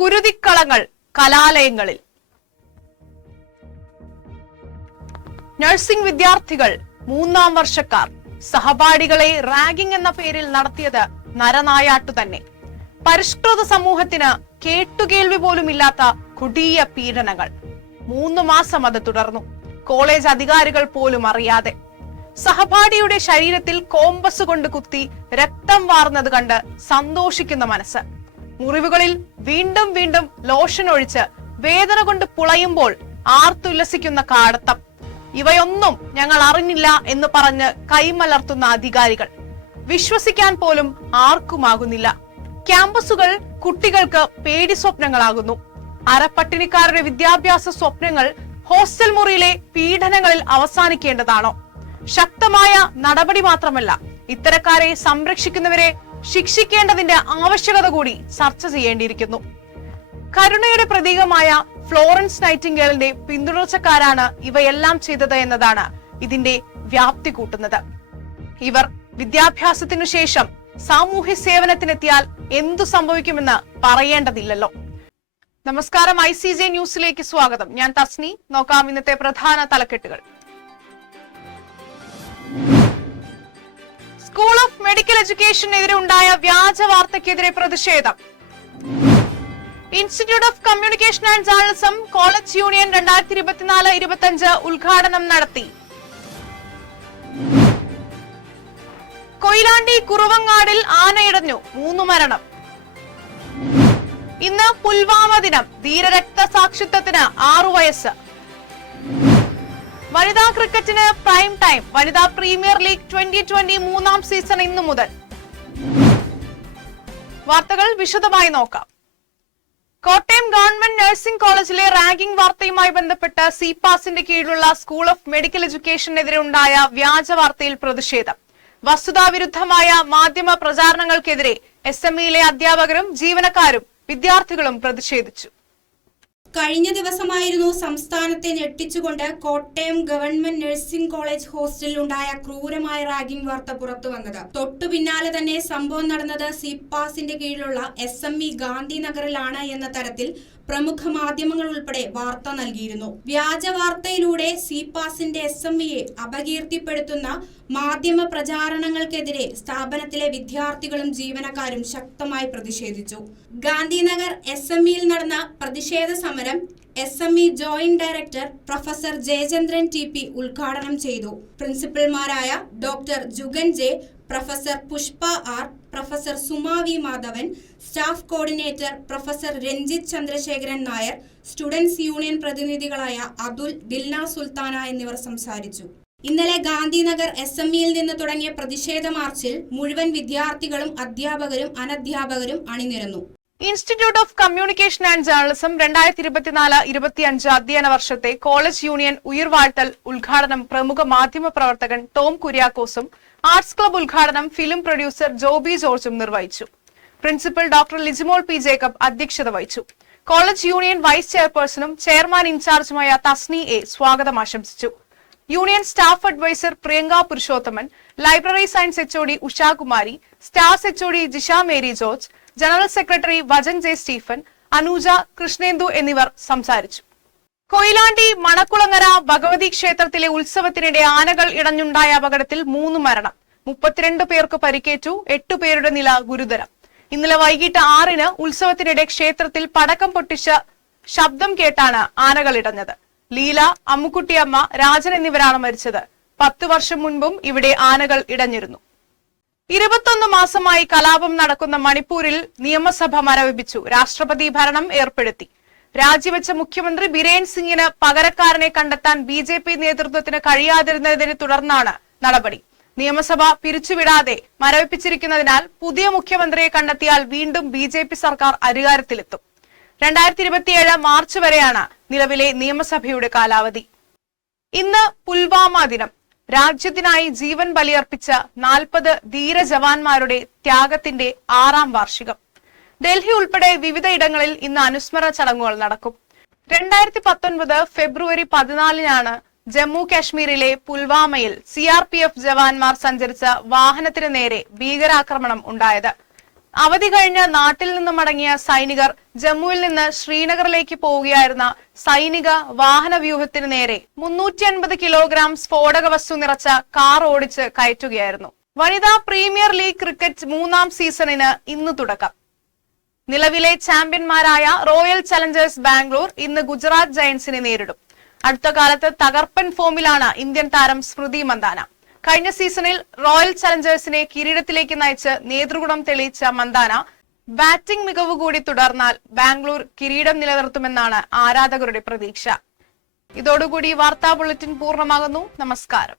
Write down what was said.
കുരുതിക്കളങ്ങൾ കലാലയങ്ങളിൽ. നഴ്സിംഗ് വിദ്യാർത്ഥികൾ, 3ാം വർഷക്കാർ സഹപാഠികളെ റാഗിംഗ് എന്ന പേരിൽ നടത്തിയത് നരനായാട്ടു തന്നെ. പരിഷ്കൃത സമൂഹത്തിന് കേട്ടുകേൾവി പോലും ഇല്ലാത്ത കൊടിയ പീഡനങ്ങൾ. 3 മാസം അത് തുടർന്നു, കോളേജ് അധികാരികൾ പോലും അറിയാതെ. സഹപാഠിയുടെ ശരീരത്തിൽ കോമ്പസ് കൊണ്ട് കുത്തി രക്തം വാർന്നത് കണ്ട് സന്തോഷിക്കുന്ന മനസ്സ്, മുറിവുകളിൽ വീണ്ടും വീണ്ടും ലോഷൻ ഒഴിച്ച് വേദന കൊണ്ട് പുളയുമ്പോൾ ആർത്തുല്ലസിക്കുന്ന കാടത്തം. ഇവയൊന്നും ഞങ്ങൾ അറിഞ്ഞില്ല എന്ന് പറഞ്ഞ് കൈമലർത്തുന്ന അധികാരികൾ. വിശ്വസിക്കാൻ പോലും ആർക്കുമാകുന്നില്ല. ക്യാമ്പസുകൾ കുട്ടികൾക്ക് പേടി സ്വപ്നങ്ങളാകുന്നു. അരപ്പട്ടിണിക്കാരുടെ വിദ്യാഭ്യാസ സ്വപ്നങ്ങൾ ഹോസ്റ്റൽ മുറിയിലെ പീഡനങ്ങളിൽ അവസാനിക്കേണ്ടതാണോ? ശക്തമായ നടപടി മാത്രമല്ല, ഇത്തരക്കാരെ സംരക്ഷിക്കുന്നവരെ ശിക്ഷിക്കേണ്ടതിന്റെ ആവശ്യകത കൂടി ചർച്ച ചെയ്യേണ്ടിയിരിക്കുന്നു. കരുണയുടെ പ്രതീകമായ ഫ്ലോറൻസ് നൈറ്റിംഗേലിന്റെ പിന്തുടർച്ചക്കാരാണ് ഇവയെല്ലാം ചെയ്തത് എന്നതാണ് ഇതിന്റെ വ്യാപ്തി കൂട്ടുന്നത്. ഇവർ വിദ്യാഭ്യാസത്തിനു ശേഷം സാമൂഹ്യ സേവനത്തിനെത്തിയാൽ എന്തു സംഭവിക്കുമെന്ന് പറയേണ്ടതില്ലല്ലോ. നമസ്കാരം, ICJ ന്യൂസിലേക്ക് സ്വാഗതം. ഞാൻ തസ്നി. നോക്കാം ഇന്നത്തെ പ്രധാന തലക്കെട്ടുകൾ. സ്കൂൾ ഓഫ് മെഡിക്കൽ എഡ്യൂക്കേഷനെതിരെ ഉണ്ടായ വ്യാജ വാർത്തയ്ക്കെതിരെ പ്രതിഷേധം. Institute of communication and journalism college union 2024-25 ഉദ്ഘാടനം നടത്തി. കൊയിലാണ്ടി കുറുവങ്ങാടിൽ ആനയിടഞ്ഞു, 3 മരണം. ഇന്ന് പുൽവാമ ദിനം. ധീരരക്തസാക്ഷിത്വത്തിന് 6 വയസ്സ്. വനിതാ ക്രിക്കറ്റിന് പ്രൈം ടൈം. വനിതാ പ്രീമിയർ ലീഗ് 2020 3ാം സീസൺ ഇന്നു മുതൽ. വാർത്തകൾ വിശദമായി നോക്കാം. കോട്ടയം ഗവൺമെന്റ് നഴ്സിംഗ് കോളേജിലെ റാഗിംഗ് വാർത്തയുമായി ബന്ധപ്പെട്ട് സിപാസിന്റെ കീഴിലുള്ള സ്കൂൾ ഓഫ് മെഡിക്കൽ എഡ്യൂക്കേഷനെതിരെ ഉണ്ടായ വ്യാജ വാർത്തയിൽ പ്രതിഷേധം. വസ്തുതാവിരുദ്ധമായ മാധ്യമ പ്രചാരണങ്ങൾക്കെതിരെ SMEയിലെ അധ്യാപകരും ജീവനക്കാരും വിദ്യാർത്ഥികളും പ്രതിഷേധിച്ചു. കഴിഞ്ഞ ദിവസമായിരുന്നു സംസ്ഥാനത്തെ ഞെട്ടിച്ചുകൊണ്ട് കോട്ടയം ഗവൺമെന്റ് നഴ്സിംഗ് കോളേജ് ഹോസ്റ്റലിൽ ഉണ്ടായ ക്രൂരമായ റാഗിംഗ് വാർത്ത പുറത്തുവന്നത്. തൊട്ടു പിന്നാലെ തന്നെ സംഭവം നടന്നത് സിപാസിന്റെ കീഴിലുള്ള SME ഗാന്ധിനഗറിലാണ് എന്ന തരത്തിൽ പ്രമുഖ മാധ്യമങ്ങൾ ഉൾപ്പെടെ വാർത്ത നൽകിയിരുന്നു. വ്യാജ വാർത്തയിലൂടെ സിപാസിന്റെ SMEയെ അപകീർത്തിപ്പെടുത്തുന്ന മാധ്യമ പ്രചാരണങ്ങൾക്കെതിരെ സ്ഥാപനത്തിലെ വിദ്യാർത്ഥികളും ജീവനക്കാരും ശക്തമായി പ്രതിഷേധിച്ചു. ഗാന്ധിനഗർ SMEയിൽ നടന്ന പ്രതിഷേധ സമരം SME joint director professor Jayachandran TP ഉദ്ഘാടനം ചെയ്തു. പ്രിൻസിപ്പൽമാരായ doctor Jugan J, professor Pushpa R, professor Suma V Madhavan, staff coordinator professor Ranjith Chandrasekharan Nair, students union പ്രതിനിധികളായ അതുൽ, ദിൽന സുൽത്താന എന്നിവർ സംസാരിച്ചു. ഇന്നലെ ഗാന്ധിനഗർ SMEയിൽ നിന്ന് തുടങ്ങിയ പ്രതിഷേധ മാർച്ചിൽ മുഴുവൻ വിദ്യാർത്ഥികളും അധ്യാപകരും അനധ്യാപകരും അണിനിരന്നു. Institute of communication and journalism 2024-25 അധ്യയന വർഷത്തെ കോളേജ് യൂണിയൻ ഉയിർവാഴ്ത്തൽ ഉദ്ഘാടനം പ്രമുഖ മാധ്യമ പ്രവർത്തകൻ ടോം കുര്യാക്കോസും ആർട്സ് ക്ലബ് ഉദ്ഘാടനം ഫിലിം പ്രൊഡ്യൂസർ ജോബി ജോർജും നിർവഹിച്ചു. Principal doctor Lijimol P. Jacob അധ്യക്ഷത വഹിച്ചു. കോളേജ് യൂണിയൻ വൈസ് ചെയർപേഴ്സണും ചെയർമാൻ ഇൻചാർജുമായ തസ്നി A. സ്വാഗതം ആശംസിച്ചു. Union staff adviser Priyanka Purushothaman, library science HOD Ushakumari, stars HOD Jisha Mary George, general secretary Vajan J Stephen, Anuja, Krishnendu എന്നിവർ സംസാരിച്ചു. കൊയിലാണ്ടി മണക്കുളങ്ങര ഭഗവതി ക്ഷേത്രത്തിലെ ഉത്സവത്തിനിടെ ആനകൾ ഇടഞ്ഞുണ്ടായ അപകടത്തിൽ 3 മരണം, 32 പേർക്ക് പരിക്കേറ്റു, 8 പേരുടെ നില ഗുരുതരം. ഇന്നലെ വൈകിട്ട് 6-ന് ഉത്സവത്തിനിടെ ക്ഷേത്രത്തിൽ പടക്കം പൊട്ടിച്ച ശബ്ദം കേട്ടാണ് ആനകൾ ഇടഞ്ഞത്. ലീല, അമ്മുക്കുട്ടിയമ്മ, രാജൻ എന്നിവരാണ് മരിച്ചത്. 10 വർഷം മുൻപും ഇവിടെ ആനകൾ ഇടഞ്ഞിരുന്നു. 21 മാസമായി കലാപം നടക്കുന്ന മണിപ്പൂരിൽ നിയമസഭ മരവിപ്പിച്ചു. രാഷ്ട്രപതി ഭരണം ഏർപ്പെടുത്തി. രാജിവെച്ച മുഖ്യമന്ത്രി ബിരേൻ സിംഗിന് പകരക്കാരനെ കണ്ടെത്താൻ BJP നേതൃത്വത്തിന് കഴിയാതിരുന്നതിനെ തുടർന്നാണ് നടപടി. നിയമസഭ പിരിച്ചുവിടാതെ മരവിപ്പിച്ചിരിക്കുന്നതിനാൽ പുതിയ മുഖ്യമന്ത്രിയെ കണ്ടെത്തിയാൽ വീണ്ടും BJP സർക്കാർ അധികാരത്തിലെത്തും. 2027 മാർച്ച് വരെയാണ് നിലവിലെ നിയമസഭയുടെ കാലാവധി. ഇന്ന് പുൽവാമ ദിനം. രാജ്യത്തിനായി ജീവൻ ബലിയർപ്പിച്ച 40 ധീര ജവാന്മാരുടെ ത്യാഗത്തിന്റെ 6ാം വാർഷികം. ഡൽഹി ഉൾപ്പെടെ വിവിധ ഇടങ്ങളിൽ ഇന്ന് അനുസ്മരണ ചടങ്ങുകൾ നടക്കും. 2019 ഫെബ്രുവരി 14-നാണ് ജമ്മു കാശ്മീരിലെ പുൽവാമയിൽ CRPF ജവാന്മാർ സഞ്ചരിച്ച വാഹനത്തിന് നേരെ ഭീകരാക്രമണം ഉണ്ടായത്. അവധി കഴിഞ്ഞ് നാട്ടിൽ നിന്നും മടങ്ങിയ സൈനികർ ജമ്മുവിൽ നിന്ന് ശ്രീനഗറിലേക്ക് പോവുകയായിരുന്ന സൈനിക വാഹന വ്യൂഹത്തിന് നേരെ 350 കിലോഗ്രാം സ്ഫോടക വസ്തു നിറച്ച കാർ ഓടിച്ച് കയറ്റുകയായിരുന്നു. വനിതാ പ്രീമിയർ ലീഗ് ക്രിക്കറ്റ് 3-ാം സീസണിന് ഇന്ന് തുടക്കം. നിലവിലെ ചാമ്പ്യന്മാരായ റോയൽ ചലഞ്ചേഴ്സ് ബാംഗ്ലൂർ ഇന്ന് ഗുജറാത്ത് ജയന്റ്സിനെ നേരിടും. അടുത്ത കാലത്ത് തകർപ്പൻ ഫോമിലാണ് ഇന്ത്യൻ താരം സ്മൃതി മന്ദാന. കഴിഞ്ഞ സീസണിൽ റോയൽ ചലഞ്ചേഴ്സിനെ കിരീടത്തിലേക്ക് നയിച്ച് നേതൃഗുണം തെളിയിച്ച മന്ദാന ബാറ്റിംഗ് മികവ് കൂടി തുടർന്നാൽ ബാംഗ്ലൂർ കിരീടം നിലനിർത്തുമെന്നാണ് ആരാധകരുടെ പ്രതീക്ഷ. ഇതോടുകൂടി വാർത്താ ബുള്ളറ്റിൻ പൂർണ്ണമാകുന്നു. നമസ്കാരം.